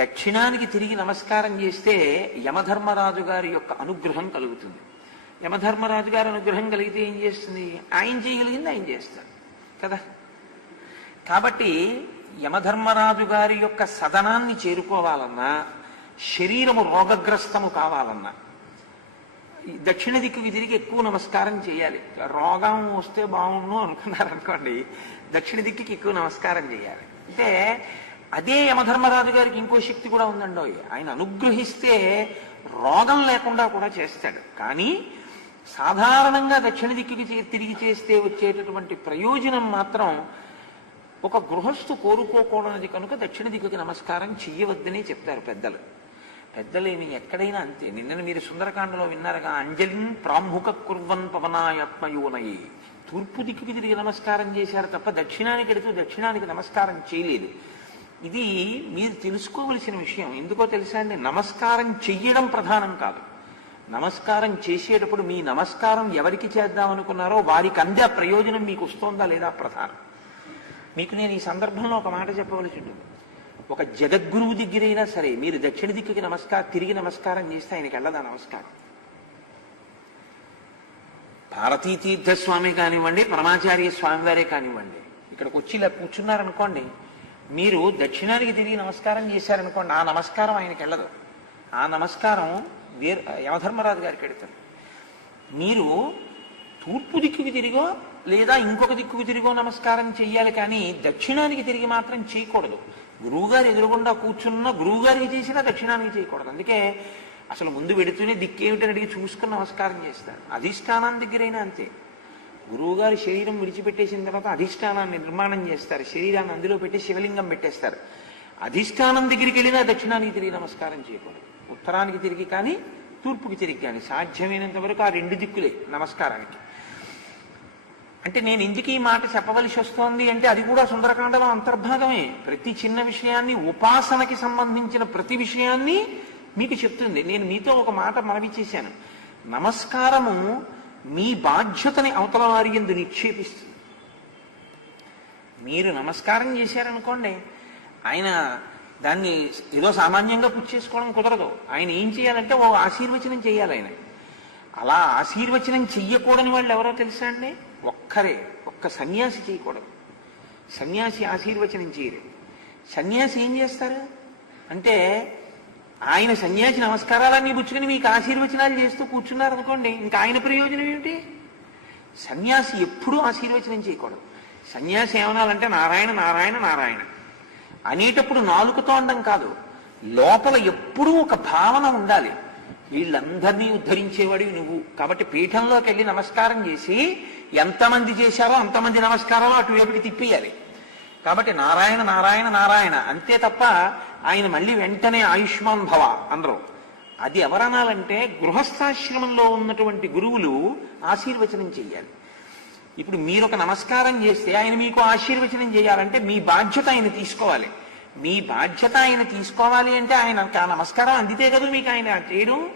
దక్షిణానికి తిరిగి నమస్కారం చేస్తే యమధర్మరాజు గారి యొక్క అనుగ్రహం కలుగుతుంది. యమధర్మరాజు గారి అనుగ్రహం కలిగితే ఏం చేస్తుంది? ఆయన చేయగలిగింది ఆయన చేస్తారు కదా? కాబట్టి యమధర్మరాజు గారి యొక్క సదనాన్ని చేరుకోవాలన్నా శరీరము రోగగ్రస్తము కావాలన్నా దక్షిణ దిక్కుకి తిరిగి ఎక్కువ నమస్కారం చేయాలి. రోగం వస్తే బాగుండు అనుకున్నారనుకోండి దక్షిణ దిక్కుకి ఎక్కువ నమస్కారం చేయాలి. అంటే అదే యమధర్మరాజు గారికి ఇంకో శక్తి కూడా ఉందండో ఆయన అనుగ్రహిస్తే రోగం లేకుండా కూడా చేస్తాడు. కానీ సాధారణంగా దక్షిణ దిక్కుకి తిరిగి చేస్తే వచ్చేటటువంటి ప్రయోజనం మాత్రం ఒక గృహస్థు కోరుకోకూడనిది కనుక దక్షిణ దిక్కుకి నమస్కారం చెయ్యవద్దని చెప్తారు పెద్దలు. పెద్దలేమి ఎక్కడైనా అంతే. నిన్న మీరు సుందరకాండలో విన్నారుగా అంజలిం ప్రాముఖ కుర్వన్ పవనాయాత్మయోనయే. తూర్పు దిక్కుకి తిరిగి నమస్కారం చేశారు తప్ప దక్షిణానికి ఎడుతూ దక్షిణానికి నమస్కారం చేయలేదు. ఇది మీరు తెలుసుకోవలసిన విషయం. ఎందుకో తెలుసా అండి? నమస్కారం చెయ్యడం ప్రధానం కాదు. నమస్కారం చేసేటప్పుడు మీ నమస్కారం ఎవరికి చేద్దామనుకున్నారో వారికి అందే ప్రయోజనం మీకు వస్తోందా లేదా ప్రధానం. మీకు నేను ఈ సందర్భంలో ఒక మాట చెప్పవలసి ఉంటుంది. ఒక జగద్గురువు దగ్గరైనా సరే మీరు దక్షిణ దిక్కుకి నమస్కారం తిరిగి నమస్కారం చేస్తే ఆయనకి వెళ్ళదా నమస్కారం? భారతీ తీర్థస్వామి కానివ్వండి పరమాచార్య స్వామివారే కానివ్వండి ఇక్కడికి వచ్చి ఇలా కూర్చున్నారనుకోండి మీరు దక్షిణానికి తిరిగి నమస్కారం చేశారనుకోండి ఆ నమస్కారం ఆయనకి వెళ్ళదు. ఆ నమస్కారం వేరు యమధర్మరాజు గారికి వెళ్తారు మీరు తూర్పు దిక్కుకి తిరిగో లేదా ఇంకొక దిక్కుకు తిరిగో నమస్కారం చేయాలి కానీ దక్షిణానికి తిరిగి మాత్రం చేయకూడదు. గురువుగారు ఎదురుగుండా కూర్చున్న గురువుగారికి చేసినా దక్షిణానికి చేయకూడదు. అందుకే అసలు ముందు వెడుతూనే దిక్కేమిటని అడిగి చూసుకుని నమస్కారం చేస్తారు. అధిష్టానం దగ్గరైనా అంతే. గురువుగారు శరీరం విడిచిపెట్టేసిన తర్వాత అధిష్టానాన్ని నిర్మాణం చేస్తారు. శరీరాన్ని అందులో పెట్టి శివలింగం పెట్టేస్తారు. అధిష్టానం దగ్గరికి వెళ్ళినా దక్షిణానికి తిరిగి నమస్కారం చేయకూడదు. ఉత్తరానికి తిరిగి కానీ తూర్పుకి తిరిగి కానీ సాధ్యమైనంత వరకు ఆ రెండు దిక్కులే నమస్కారానికి. అంటే నేను ఎందుకు ఈ మాట చెప్పవలసి వస్తోంది అంటే అది కూడా సుందరకాండలో అంతర్భాగమే. ప్రతి చిన్న విషయాన్ని ఉపాసనకి సంబంధించిన ప్రతి విషయాన్ని మీకు చెప్తుంది. నేను మీతో ఒక మాట మనవి చేశాను. నమస్కారము మీ బాధ్యతని అవతల వారి ఎందు నిక్షేపిస్తుంది. మీరు నమస్కారం చేశారనుకోండి ఆయన దాన్ని ఏదో సామాన్యంగా పుచ్చేసుకోవడం కుదరదు. ఆయన ఏం చేయాలంటే ఓ ఆశీర్వచనం చేయాలి ఆయన. అలా ఆశీర్వచనం చెయ్యకూడని వాళ్ళు ఎవరో తెలుసా అండి? ఒక్కరే ఒక్క సన్యాసి చేయకూడదు. సన్యాసి ఆశీర్వచనం చేయరు. సన్యాసి ఏం చేస్తారు? అంటే ఆయన సన్యాసి నమస్కారాలన్నీ పుచ్చుకుని మీకు ఆశీర్వచనాలు చేస్తూ కూర్చున్నారు అనుకోండి ఇంకా ఆయన ప్రయోజనం ఏమిటి? సన్యాసి ఎప్పుడూ ఆశీర్వచనం చేయకూడదు. సన్యాసి ఏమనాలంటే నారాయణ నారాయణ నారాయణ. అనేటప్పుడు నాలుకతో అనడం కాదు లోపల ఎప్పుడూ ఒక భావన ఉండాలి. వీళ్ళందరినీ ఉద్ధరించేవాడు నువ్వు. కాబట్టి పీఠంలోకి వెళ్ళి నమస్కారం చేసి ఎంతమంది చేశారో అంతమంది నమస్కారాలు అటువైపుకి తిప్పేయాలి. కాబట్టి నారాయణ నారాయణ నారాయణ. అంతే తప్ప ఆయన మళ్ళీ వెంటనే ఆయుష్మాన్ భవ అందరూ. అది ఎవరనాలంటే గృహస్థాశ్రమంలో ఉన్నటువంటి గురువులు ఆశీర్వచనం చెయ్యాలి. ఇప్పుడు మీరు ఒక నమస్కారం చేస్తే ఆయన మీకు ఆశీర్వచనం చేయాలంటే మీ బాధ్యత ఆయన తీసుకోవాలి. మీ బాధ్యత ఆయన తీసుకోవాలి అంటే ఆయన ఆ నమస్కారం అందితే కదా మీకు ఆయన చేయడం?